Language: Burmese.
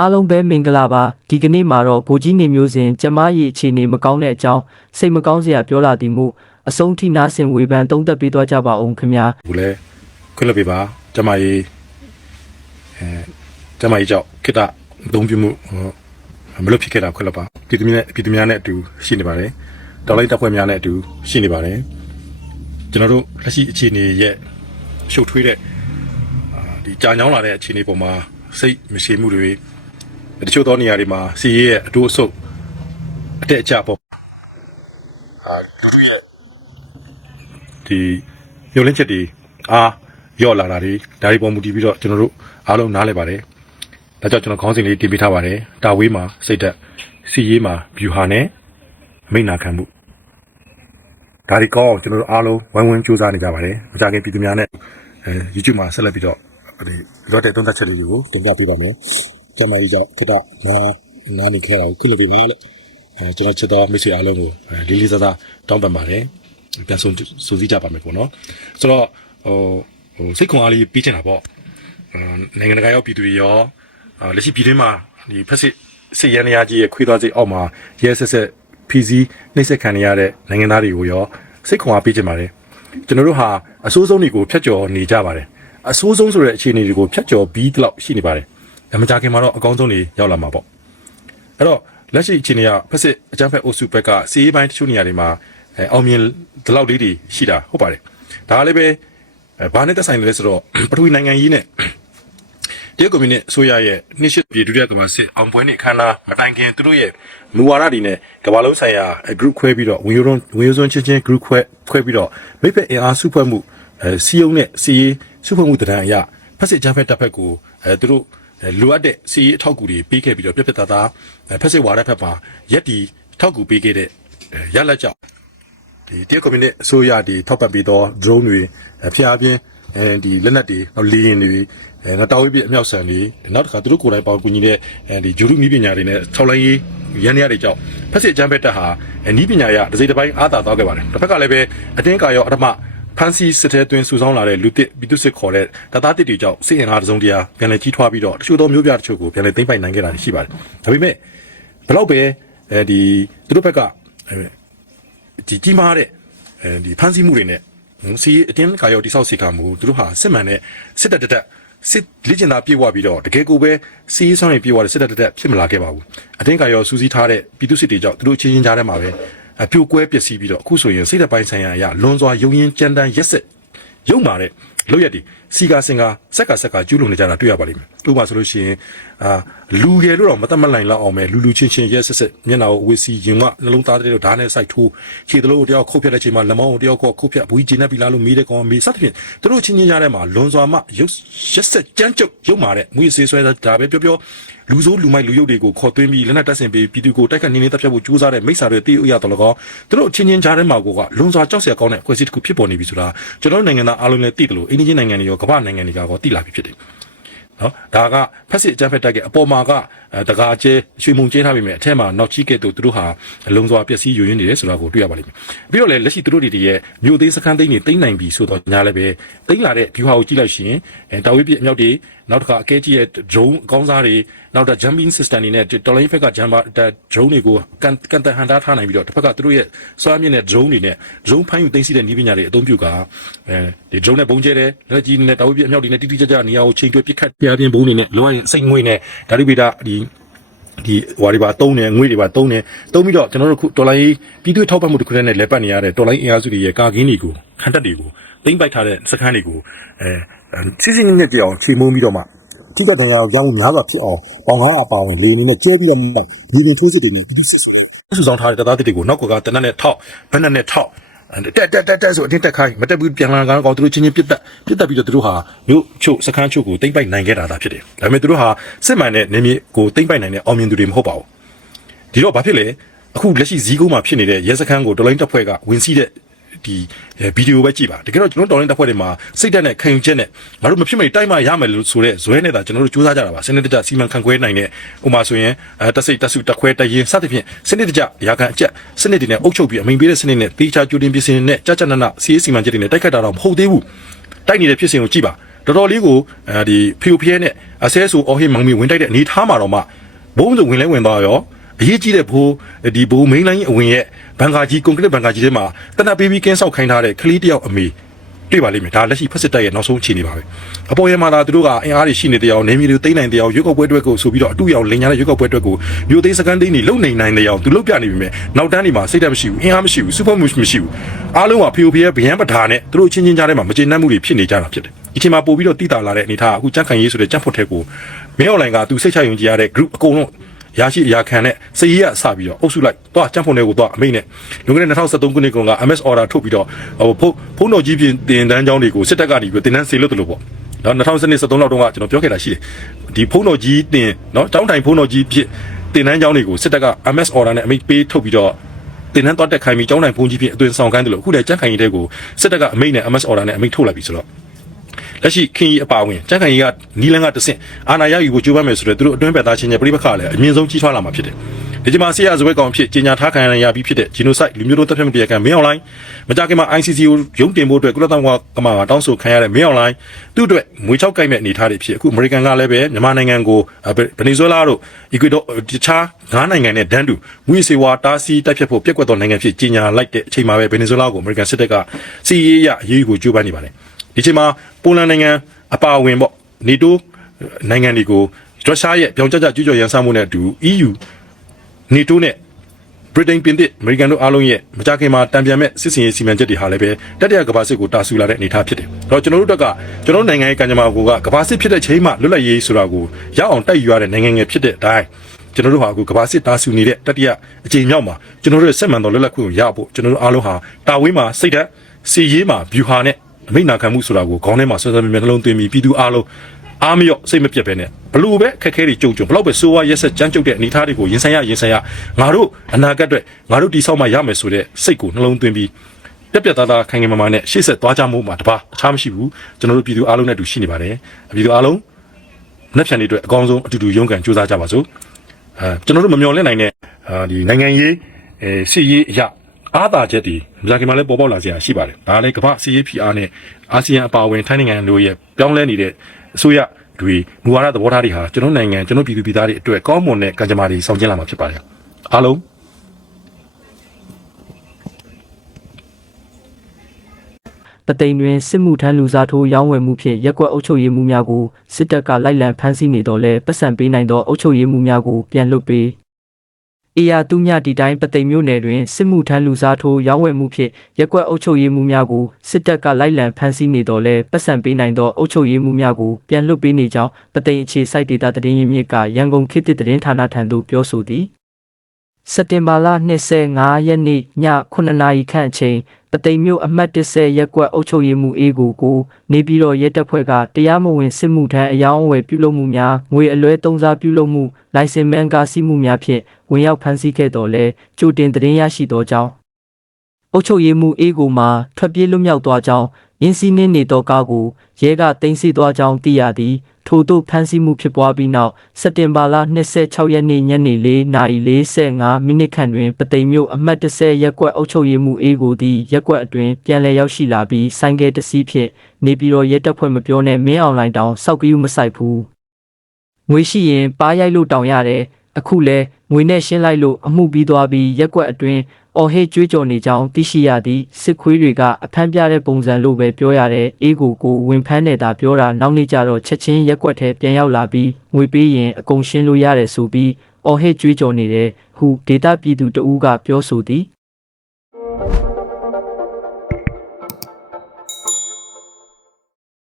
အားလုံးပဲမင်္ဂလာပါဒီကနေ့မှာတော့ဗိုလ်ကြီးနေမျိုးစဉ်ကျမကြီးအခြေအနေမကောင်းတဲ့အကြောင်းစိတ်မကောင်းစရာပြောလာသည်မှုအဆုံးထိနာဆင်ဝေဖန်သုံးသပ်ပေးသွားကြပါအောင်ခင်ဗျာဘူးလဲခွင့်လွှတ်ပေးပါကျမကြီးအဲကျမကြီးကြောင့်ခိတအသုံးပြုမှုဟိုမလို့ဖြစ်ခဲ့တာခွင့်လွှတ်ပါပြည်သူများနဲ့ပြည်သူများနဲ့အတူရှိနေပါတယ်တော်လိုက်တပ်ဖွဲ့များနဲ့အတူရှိနေပါတယ်ကျွန်တော်တို့လက်ရှိအခြေအနေရဲ့ရှုပ်ထွေးတဲ့အာဒီကြာညောင်းလာတဲ့အခြေအနေပေါ်မှာစိတ်မရှိမှုတွေ တချို့သောနေရာတွေမှာစီရဲရဲ့အတူအဆုပ်အတက်အကျပေါ့အာဒီမျောလင်းချက်တွေအားရော့လာတာတွေဒါတွေပေါ်မူတည်ပြီးတော့ကျွန်တော်တို့အားလုံးနားလည်ပါတယ်ဒါကြောင့်ကျွန်တော်ခေါင်းစဉ်လေးတင်ပြထားပါတယ်တာဝေးမှာစိတ်သက်စီရေးမှာဘျူဟာနဲ့မိတ်နာခံမှုဒါဒီကောင်းအောင်ကျွန်တော်တို့အားလုံးဝိုင်းဝန်းကြိုးစားနေကြပါတယ်မကြခင်ပြည်သူများနဲ့အဲ YouTube မှာဆက်လက်ပြီးတော့ဒီလော့တဲ့သုံးသက်ချက်လေးတွေကိုတင်ပြပေးပါမယ် ကျွန်တော်ကြီးကခက်တာနားနားနေခဲ့တာကိုခုလိုပြပါလေအဲကျွန်တော်ချက်တော်မိတ်ဆွေအားလုံးကိုအဲလေးလေးစားစားတောင်းပန်ပါတယ်ပြန်ဆုံးစူးစီးကြပါမယ်ပေါ့နော်ဆိုတော့ဟိုဟိုစိတ်ခွန်အားလေးပြီးချင်တာပေါ့အာနိုင်ငံတကာရောက်ပြည်သူတွေရောအာလက်ရှိပြည်တွင်းမှာဒီဖက်စစ်စစ်ရန်ရာကြီးရဲ့ခွေးသွားစိတ်အောက်မှာရဲဆက်ဆက်ဖီစီနှိမ့်ဆက်ခံနေရတဲ့နိုင်ငံသားတွေကိုရောစိတ်ခွန်အားပေးချင်ပါတယ်ကျွန်တော်တို့ဟာအဆိုးဆုံးတွေကိုဖျက်ကျော်နေကြပါတယ်အဆိုးဆုံးဆိုတဲ့အခြေအနေတွေကိုဖျက်ကျော်ပြီးတလောက်ရှိနေပါတယ် အမကြခင်မှာတော့အကောင်းဆုံးတွေရောက်လာမှာပေါ့အဲ့တော့လက်ရှိအခြေအနေကဖက်စစ်အကြမ်းဖက်အုပ်စုဘက်ကစီးရေးပိုင်းတချို့နေရာတွေမှာအဲအောင်မြင်ဒီလောက်လေးတွေရှိတာဟုတ်ပါတယ်ဒါကလည်းပဲအဲဘာနဲ့သက်ဆိုင်လဲဆိုတော့ပထဝီနိုင်ငံရေးနဲ့တရုတ်ကွန်မြူနစ်အစိုးရရဲ့နှစ်ရှစ်ပြည်ဒုတိယကမ္ဘာစစ်အောင်ပွဲနေ့အခမ်းအနားမတိုင်ခင်သူတို့ရဲ့မူဝါဒတွေနဲ့ကမ္ဘာလုံးဆိုင်ရာ group ခွဲပြီးတော့ဝင်ရိုးဝင်ရိုးစွန်းချင်းချင်း group ခွဲခွဲပြီးတော့မိဖက်အင်အားစုဖွဲ့မှုအဲစီယုံနဲ့စီရေးစုဖွဲ့မှုတရံအရဖက်စစ်ဂျာဖက်တပ်ဖက်ကိုအဲသူတို့အဲ လိုအပ်တဲ့စီးအထောက်အကူတွေပေးခဲ့ပြီးတော့ပြက်ပြက်သားသားအဲဖက်စစ်ဝါဒဖက်မှာရက်တီထောက်ကူပေးခဲ့တဲ့အဲရလက်ကြောင့်ဒီတရုတ်ကွန်မြူနစ်အစိုးရဒီထောက်ပံ့ပေးသော drone တွေအဲဖျားပြင်းအဲဒီလက်နက်တွေနောက်လေယာဉ်တွေအဲနောက်တာဝေးပြအမြောက်ဆန်တွေနောက်တစ်ခါသူတို့ကိုယ်တိုင်ပေါင်းကူညီတဲ့အဲဒီဂျူရုနီးပညာတွေနဲ့ထောက်လိုင်းရေးရန်ရတွေကြောင့်ဖက်စစ်အကြမ်းဖက်တပ်ဟာအဲနီးပညာရတစ်စိတ်တစ်ပိုင်းအားသာသွားခဲ့ပါတယ်တစ်ဖက်ကလည်းပဲအတင်းကာရောအထမ ဖန်စီစစ်တဲ့တွင်စုဆောင်းလာတဲ့လူတစ်ပြည်သူစစ်ခေါ်တဲ့တသားတစ်တွေကြောင့်စစ်ရင်အားတစ်စုံတရာပြန်လည်ကြီးထွားပြီးတော့တချို့သောမျိုးပြတချို့ကိုပြန်လည်သိမ့်ပိုက်နိုင်ခဲ့တာရှိပါတယ်။ဒါပေမဲ့ဘလောက်ပဲအဲဒီသူတို့ဘက်ကအဲဒီကြီးမားတဲ့အဲဒီဖန်စီမှုတွေနဲ့စီအတင်းကာရောတိဆောက်စီကမှုသူတို့ဟာစစ်မှန်တဲ့စစ်တပ်တက်စစ်လေ့ကျင့်သားပြေဝပြီးတော့တကယ်ကိုပဲစီးဆောင်ရင်ပြေဝတဲ့စစ်တပ်တက်ဖြစ်မလာခဲ့ပါဘူး။အတင်းကာရောစူးစီးထားတဲ့ပြည်သူစစ်တွေကြောင့်သူတို့ချင်းချင်းကြားထဲမှာပဲ အပြိုကွဲပျက်စီးပြီးတော့အခုဆိုရင်စိတ်တပိုင်းဆိုင်ရာအရလွန်စွာယုံရင်ကြမ်းတမ်းရက်ဆက်ရုံမာတဲ့လို့ရက်ဒီစီကာစင်ကာစက်ကစက်ကကျူးလွန်နေကြတာတွေ့ရပါလိမ့်မယ်။ဥပမာဆိုလို့ရှိရင်အာလူငယ်လို့တော့မတတ်မလိုက်လောက်အောင်ပဲလူလူချင်းချင်းရက်ဆက်ဆက်မျက်နှာကိုဝေစီရင်ကနှလုံးသားတဲ့လို့ဓာတ်နဲ့စိုက်ထိုးခြေတလို့တယောက်ခုတ်ဖြတ်တဲ့ချိန်မှာလက်မောင်းကိုတယောက်ခုတ်ဖြတ်ဘူးကြီးနေပြီလားလို့မေးတဲ့ကောင်မေးစသဖြင့်သူတို့ချင်းချင်းကြားထဲမှာလွန်စွာမှရုပ်ရက်ဆက်ကြမ်းကြုတ်ရုံမာတဲ့မွေးဆေးဆွဲတာဒါပဲပြောပြော လူဆိုးလူမိုက်လူရုပ်တွေကိုခေါ်သွင်းပြီးလက်နက်တပ်ဆင်ပေးပြည်သူကိုတိုက်ခတ်နေနေတပ်ဖြတ်ဖို့ကြိုးစားတဲ့မိစ္ဆာတွေတည်ဥရတော်လကောသူတို့ချင်းချင်းကြားထဲမှာကိုကလွန်စွာကြောက်စရာကောင်းတဲ့အဖွဲ့အစည်းတစ်ခုဖြစ်ပေါ်နေပြီဆိုတာကျွန်တော်တို့နိုင်ငံသားအားလုံးလည်းသိတယ်လို့အိန္ဒိယနိုင်ငံတွေရောကမ္ဘာနိုင်ငံတွေကရောသိလာပြီဖြစ်တယ်နော်ဒါကဖက်စစ်အကြမ်းဖက်တိုက်ရဲ့အပေါ်မှာကအဲတကာကျဲရွှေမုံကျဲထားပြီမဲ့အထက်မှာနောက်ချီကဲ့သို့သူတို့ဟာလုံစွာပျက်စီးယွင်းနေတယ်ဆိုတာကိုတွေ့ရပါလိမ့်မယ်ပြီးတော့လည်းလက်ရှိသူတို့တွေရဲ့မြို့သေးစခန်းသိမ်းနေသိမ်းနိုင်ပြီဆိုတော့ညာလည်းပဲသိမ်းလာတဲ့ view ဟာကိုကြည့်လိုက်ရှင်အဲတာဝေးပြအမြောက်တွေနောက်တစ်ခါအကဲကြီးရဲ့ drone အကောင်းစားတွေနောက်တော့ jumping system တွေနဲ့တော်လိုင်းဖက်က jumper drone တွေကိုကန်ကန်တဟန်တာထားနိုင်ပြီးတော့တစ်ဖက်ကသူတို့ရဲ့စွမ်းမြင့်တဲ့ drone တွေနဲ့ drone ဖမ်းယူသိမ်းဆီးတဲ့နည်းပညာတွေအသုံးပြုကအဲဒီ drone နဲ့ပုံကျဲတယ်လက်ကြီးနဲ့တာဝေးပြအမြောက်တွေနဲ့တိတိကျကျနေရာကိုချိန်တွဲပစ်ခတ်ပြပြင်းဘုံတွေနဲ့လောရစိတ်ငွေနဲ့ဒါရိဗေဒဒီဒီဟွာတွေပါတုံးတယ်ငွေတွေပါတုံးတယ်တုံးပြီးတော့ကျွန်တော်တို့ခုတော်လိုင်းပြည်သူထောက်ပံ့မှုတစ်ခုနဲ့လက်ပတ်နေရတဲ့တော်လိုင်းအင်အားစုတွေရဲ့ကာကင်းတွေကိုခန့်တက်တွေကိုသိမ့်ပိုက်ထားတဲ့စခန်းတွေကိုအဲ စစ်စစ်နဲ့ကြောင်ချိန်မုံပြီးတော့မှထိတဲ့တရားကြောင်းများစွာဖြစ်အောင်ပေါင်ကားအပါဝင်လေအနေနဲ့ကျဲပြီးတော့မြေပြင်ထိုးစစ်တွေနဲ့ပြည်သူစစ်စစ်စုဆောင်ထားတဲ့တပ်သားတစ်တွေကိုနောက်ကကတနက်နဲ့ထောက်ဘက်နဲ့နဲ့ထောက်တက်တက်တက်တက်ဆိုအတင်းတက်ခိုင်းမတက်ဘူးပြန်လာကောင်ကောင်သူတို့ချင်းချင်းပြစ်တက်ပြစ်တက်ပြီးတော့သူတို့ဟာမြို့ချို့စခန်းချို့ကိုတိမ့်ပိုက်နိုင်ခဲ့တာသာဖြစ်တယ်ဒါပေမဲ့သူတို့ဟာစစ်မှန်တဲ့နေမြေကိုတိမ့်ပိုက်နိုင်တဲ့အောင်မြင်သူတွေမဟုတ်ပါဘူးဒီတော့ဘာဖြစ်လဲအခုလက်ရှိဇီးကုန်းမှာဖြစ်နေတဲ့ရဲစခန်းကိုတော်လိုင်းတပ်ဖွဲ့ကဝင်စီးတဲ့ ဒီဗီဒီယိုပဲကြည့်ပါတကယ်တော့ကျွန်တော်တော်လိုင်းတပ်ဖွဲ့တွေမှာစိတ်ဓာတ်နဲ့ခံယူချက်နဲ့ငါတို့မဖြစ်မနေတိုက်မှရမယ်လို့ဆိုတဲ့ဇွဲနဲ့သာကျွန်တော်တို့စူးစမ်းကြတာပါစနစ်တကျစီမံခန့်ခွဲနိုင်တဲ့ဥမာဆိုရင်အဲတက်စိတ်တက်စုတက်ခွဲတရင်စသဖြင့်စနစ်တကျရာခံအကျက်စနစ်တွေနဲ့အုပ်ချုပ်ပြီးအမိန်ပေးတဲ့စနစ်နဲ့တေချာကြိုတင်ပြင်ဆင်နဲ့ကြကြနနစီးစီမံချက်တွေနဲ့တိုက်ခတ်တာတော့မဟုတ်သေးဘူးတိုက်နေတဲ့ဖြစ်စဉ်ကိုကြည့်ပါတော်တော်လေးကိုအဲဒီဖီယိုဖီယဲနဲ့အဆဲဆူအော်ဟေးမောင်မီဝင်တိုက်တဲ့အနေထားမှာတော့မှဘုံဆိုဝင်လဲဝင်သွားရော အရေးကြီးတဲ့ဘိုးဒီဘိုးမိန်းလိုင်းအဝင်ရဲ့ဘန်ကာကြီးကွန်ကရစ်ဘန်ကာကြီးထဲမှာတနက်ပေးပြီးကင်းဆောက်ခိုင်းထားတဲ့ကလေးတယောက်အမေတွေ့ပါလိမ့်မယ်ဒါလက်ရှိဖက်စစ်တပ်ရဲ့နောက်ဆုံးအခြေအနေပါပဲအပေါ်ရမှာဒါသူတို့ကအင်အားတွေရှိနေတဲ့အအောင်နေမျိုးတွေတိမ့်နိုင်တဲ့အအောင်ရွက်ကောက်ပွဲအတွက်ကိုဆိုပြီးတော့အတူရောက်လင်ညာတဲ့ရွက်ကောက်ပွဲအတွက်ကိုမျိုးသိန်းစကန်သိန်းတွေလုံနေနိုင်တဲ့အအောင်သူလုပ်ပြနေပြီမဲ့နောက်တန်းတွေမှာစိတ်ဓာတ်မရှိဘူးအင်အားမရှိဘူးစူပါမူမရှိဘူးအားလုံးကဖီယိုဖီယဲဗျံပဓာနဲ့သူတို့ချင်းချင်းကြားထဲမှာမကျေနပ်မှုတွေဖြစ်နေကြတာဖြစ်တယ်ဒီချိန်မှာပို့ပြီးတော့တိတာလာတဲ့အနေထားကအခုကြက်ခံရေးဆိုတဲ့ကြက်ဖွတ်တဲ့ကိုမင်းအွန်လိုင်းကသူစိတ်ချယုံကြည်ရတဲ့ group အကုန်လုံး ရရှိအရာခံနဲ့စည်ရည်ကစပြီးတော့အုပ်စုလိုက်တော့ကြက်ဖွတ်တဲ့ကိုတော့အမိတ်နဲ့လွန်ခဲ့တဲ့2023ခုနှစ်က MS order ထုတ်ပြီးတော့ဟိုဖုန်းတော်ကြီးပြင်တင်တန်းကျောင်းတွေကိုစစ်တပ်ကနေပြီးတင်တန်းစေလို့တလို့ပေါ့နော်2023လောက်တုန်းကကျွန်တော်ပြောခဲ့တာရှိတယ်ဒီဖုန်းတော်ကြီးတင်နော်တောင်းတိုင်ဖုန်းတော်ကြီးဖြစ်တင်တန်းကျောင်းတွေကိုစစ်တပ်က MS order နဲ့အမိတ်ပေးထုတ်ပြီးတော့တင်တန်းတော့တက်ခိုင်းပြီးကျောင်းတိုင်ဖုန်းကြီးဖြစ်အသွင်ဆောင်ခိုင်းတယ်လို့အခုလည်းကြက်ခိုင်ရေးတဲ့ကိုစစ်တပ်ကအမိတ်နဲ့ MS order နဲ့အမိတ်ထုတ်လိုက်ပြီဆိုတော့ လက်ရှိခင်ကြီးအပါဝင်ကြံ့ခိုင်ကြီးကနီလန်ကတဆင့်အာနာရယူကိုကြိုးပမ်းမယ်ဆိုတော့သူတို့အတွင်းပက်သားချင်းရဲ့ပြိပခါလည်းအမြင့်ဆုံးကြီးထွားလာမှာဖြစ်တယ်။ဒီကြမှာဆီယာဇဝဲကောင်ဖြစ်ကြီးညာထားခံရပြီးဖြစ်တဲ့ genocide လူမျိုးတို့တပ်ဖြတ်မှုတရားခံမင်းအွန်လိုင်းမကြခင်မှာ ICC ကိုရုံးတင်ဖို့အတွက်ကုလသမဂ္ဂကမ္ဘာကတောင်းဆိုခံရတဲ့မင်းအွန်လိုင်းသူ့အတွက်မွေချောက်ကိုက်မဲ့အနေထားတွေဖြစ်အခုအမေရိကန်ကလည်းပဲမြန်မာနိုင်ငံကိုဗနီဇွဲလားတို့အီကွေဒေါတခြားငါးနိုင်ငံနဲ့ဒန်းတူမွေစေဝါတားဆီးတိုက်ဖြတ်ဖို့ပြက်ကွက်သောနိုင်ငံဖြစ်ကြီးညာလိုက်တဲ့အချိန်မှာပဲဗနီဇွဲလားကိုအမေရိကန်စစ်တပ်ကစီရေးရအရေးယူကိုကြိုးပမ်းနေပါတယ်ဒီချိန်မှာ ပိုလန်နိုင်ငံအပါအဝင်ပေါ့နေတိုးနိုင်ငံတွေကိုရုရှားရဲ့ပြောင်းကျကျကျူးကျော်ရန်စမှုနဲ့အတူ EU နေတိုးနဲ့ဗြိတိန်ပြင်သစ်အမေရိကန်တို့အားလုံးရဲ့မကြခင်မှာတံပြန်မဲ့စစ်စင်ရေးစီမံချက်တွေဟာလည်းပဲတတိယကမ္ဘာစစ်ကိုတာဆူလာတဲ့အနေအထားဖြစ်တယ်။အဲ့တော့ကျွန်တော်တို့တက်ကကျွန်တော်တို့နိုင်ငံရဲ့ကံကြမ္မာကိုကကမ္ဘာစစ်ဖြစ်တဲ့ချိန်မှလွတ်လပ်ရေးဆိုတာကိုရအောင်တိုက်ယူရတဲ့နိုင်ငံငယ်ဖြစ်တဲ့အတိုင်းကျွန်တော်တို့ဟာအခုကမ္ဘာစစ်တာဆူနေတဲ့တတိယအကြိမ်မြောက်မှာကျွန်တော်တို့ရဲ့စစ်မှန်တော်လွတ်လပ်ခွင့်ကိုရဖို့ကျွန်တော်တို့အားလုံးဟာတာဝေးမှာစိတ်ဓာတ်စီရေးမှာဗျူဟာနဲ့ အမိတ်နာခံမှုဆိုတာကိုခေါင်းထဲမှာဆွဲဆွဲမြဲမြဲနှလုံးသွင်းပြီးပြည်သူအားလုံးအားမလျော့စိတ်မပြတ်ပဲနဲ့ဘလို့ပဲခက်ခဲတွေကြုံကြုံဘလောက်ပဲစိုးဝါရက်ဆက်ကြမ်းကြုတ်တဲ့အနေအထားတွေကိုရင်ဆိုင်ရရင်ဆိုင်ရငါတို့အနာဂတ်အတွက်ငါတို့တိဆောက်မှရမယ်ဆိုတဲ့စိတ်ကိုနှလုံးသွင်းပြီးပြက်ပြက်သားသားခိုင်ခိုင်မာမာနဲ့ရှေ့ဆက်သွားကြမှုမှာတပါအခြားမရှိဘူးကျွန်တော်တို့ပြည်သူအားလုံးနဲ့အတူရှိနေပါတယ်ပြည်သူအားလုံးနှစ်ဖြန်တွေအတွက်အကောင်းဆုံးအတူတူရုန်းကန်ကြိုးစားကြပါစို့အဲကျွန်တော်တို့မမျော်လင့်နိုင်တဲ့အာဒီနိုင်ငံရေးအဲစစ်ရေးအရာ အားသာချက်တွေမကြခင်မှာလည်းပေါ်ပေါက်လာစရာရှိပါတယ်ဒါလည်းကမ္ဘာစစ်ရေးဖိအားနဲ့အာဆီယံအပါအဝင်ထိုင်းနိုင်ငံတို့ရဲ့ပြောင်းလဲနေတဲ့အစိုးရတွေမူဝါဒသဘောထားတွေဟာကျွန်တော်နိုင်ငံကျွန်တော်ပြည်သူပြည်သားတွေအတွက်ကောင်းမွန်တဲ့ကံကြမ္မာတွေဆောင်ကျဉ်လာမှာဖြစ်ပါတယ်အားလုံးပသိမ်တွင်စစ်မှုထမ်းလူစားထိုးရောင်းဝယ်မှုဖြင့်ရက်ကွက်အုပ်ချုပ်ရေးမှုများကိုစစ်တပ်ကလိုက်လံဖမ်းဆီးနေတော့လဲပတ်စံပေးနိုင်သောအုပ်ချုပ်ရေးမှုများကိုပြန်လွှတ်ပေး အေယာသူမြဒီတိုင်းပသိမ်မြို့နယ်တွင်စစ်မှုထမ်းလူစားထိုးရောင်းဝယ်မှုဖြင့်ရက်ကွက်အုပ်ချုပ်ရေးမှုများကိုစစ်တပ်ကလိုက်လံဖမ်းဆီးနေတော့လဲပတ်စံပေးနိုင်သောအုပ်ချုပ်ရေးမှုများကိုပြန်လွှတ်ပေးနေကြောင်းပသိမ်အခြေစိုက်ဒေတာသတင်းရင်းမြစ်ကရန်ကုန်ခေတ်သစ်သတင်းဌာနထံသို့ပြောဆိုသည်စက်တင်ဘာလ25ရက်နေ့ည9နာရီခန့်အချိန် ပသိမ်မြို့အမှတ်10ရပ်ကွက်အုပ်ချုပ်ရေးမှူးအေးကိုကိုနေပြည်တော်ရဲတပ်ဖွဲ့ကတရားမဝင်စစ်မှုထမ်းအယောင်းအဝယ်ပြုလုပ်မှုများငွေအလွဲသုံးစားပြုလုပ်မှုလိုင်စင်မန်ကာစီးမှုများဖြင့်ဝင်ရောက်ဖမ်းဆီးခဲ့တော်လဲကြိုတင်သတင်းရရှိသောကြောင်းအုပ်ချုပ်ရေးမှူးအေးကိုမှထွက်ပြေးလွတ်မြောက်သွားကြောင်း ရင်းစည်းနှင်းနေသောကားကိုရဲကတင်စီသွားကြောင်းသိရသည်ထို့သို့ဖမ်းဆီးမှုဖြစ်ပွားပြီးနောက်စက်တင်ဘာလ26ရက်နေ့ညနေ4:45မိနစ်ခန့်တွင်ပသိမ်မြို့အမှတ်10ရပ်ကွက်အုပ်ချုပ်ရေးမှူးအေးကိုသည်ရပ်ကွက်အတွင်းပြန်လည်ရောက်ရှိလာပြီးဆိုင်ကယ်တစ်စီးဖြင့်နေပြည်တော်ရဲတပ်ဖွဲ့မပြောနဲ့မင်းအောင်လိုင်းတောင်စောက်ကယူမဆိုင်ဘူးငွေရှိရင်ပါးရိုက်လို့တောင်ရတယ်အခုလဲငွေနဲ့ရှင်းလိုက်လို့အမှုပြီးသွားပြီးရက်ကွက်အတွင်း အော်ဟစ်ကြွေးကြော်နေကြောင်းသိရှိရသည်စစ်ခွေးတွေကအဖမ်းပြတဲ့ပုံစံလို့ပဲပြောရတဲ့အေးကိုကိုဝင်ဖမ်းနေတာပြောတာနောက်နေ့ကျတော့ချက်ချင်းရက်ကွက်ထဲပြန်ရောက်လာပြီးငွေပေးရင်အကုန်ရှင်းလို့ရတယ်ဆိုပြီးအော်ဟစ်ကြွေးကြော်နေတယ်ဟုဒေတာပြည်သူတဦးကပြောဆိုသည်